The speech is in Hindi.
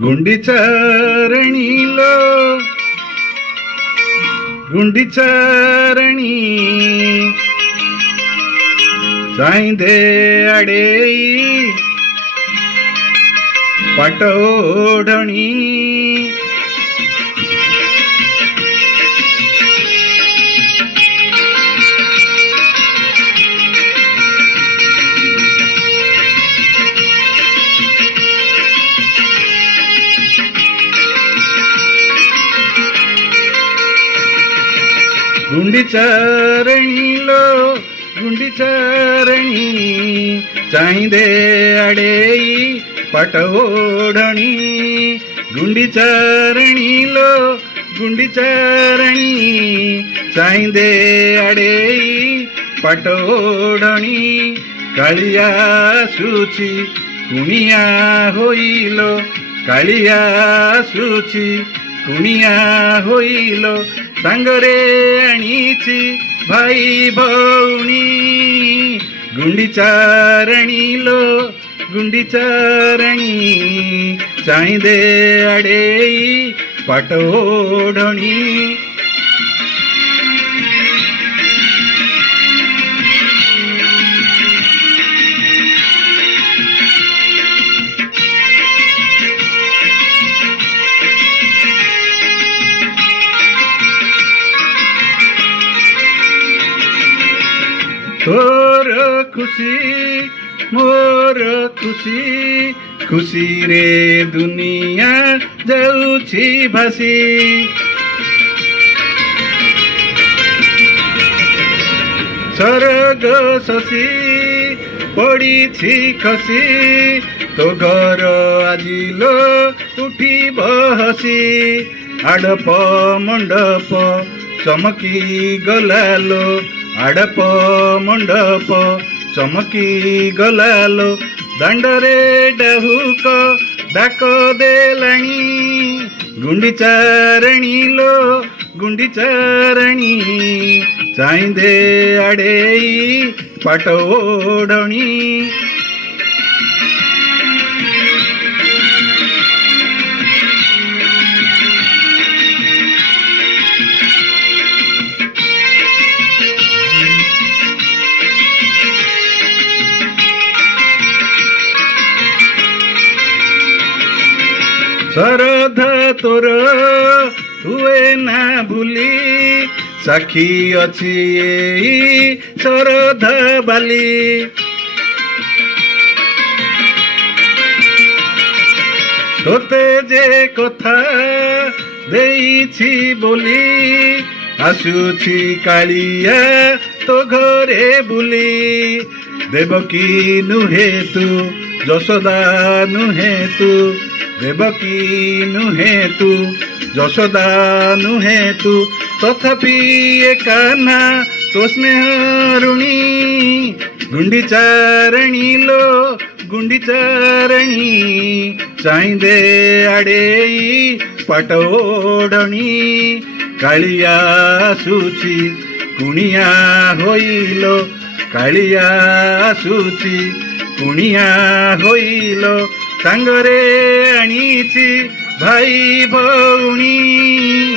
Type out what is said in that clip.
गुंडीचारणीलो गुंडीचारणी चाईंदे अडेई पाटोढणी गुंडीचारणीलो गुंडीचारणी चाईंदे अडेई पाटोढणी गुंडीचारणीलो गुंडीचारणी चाईंदे अडेई पाटोढणी कालिया सुची कुणिया होइलो कालिया सुची कुणिया होइलो सांगरे आणीची भाई भौणी गुंडीचारणीलो गुंडीचारणी चाईंदे अडेई पाटोढणी तोर खुशी मोर खुशी खुशी रे दुनिया जाऊची भासी सरग शशी पड़ीछि खसी तो घर आजिलो उठी बहसी आडप मंडप चमकी गलालो आडप मंडप चमकी गलालो दांडरे डाहुक डाक देलाणी गुंडीचारणीलो गुंडीचारणी चाईंदे अडेई पाटोढणी शरद तोर हुए ना भूली साखी अछि एई शरद बाली तोते जे कथा देइछि बोली आसुछि कालिया तो घरे बुली देवकी नुहे तू यशोदा नुहे तू देवकी नुहे तू यशोदा नुहे तू तथापि एकाना तो स्नेह ऋणी गुंडीचारणीलो गुंडीचारणी चाईंदे अडेई पाटोढणी कालिया सुची कुणिया होइलो कालिया सुची कुणिया होइलो सांगरे आणीची भाई भौणी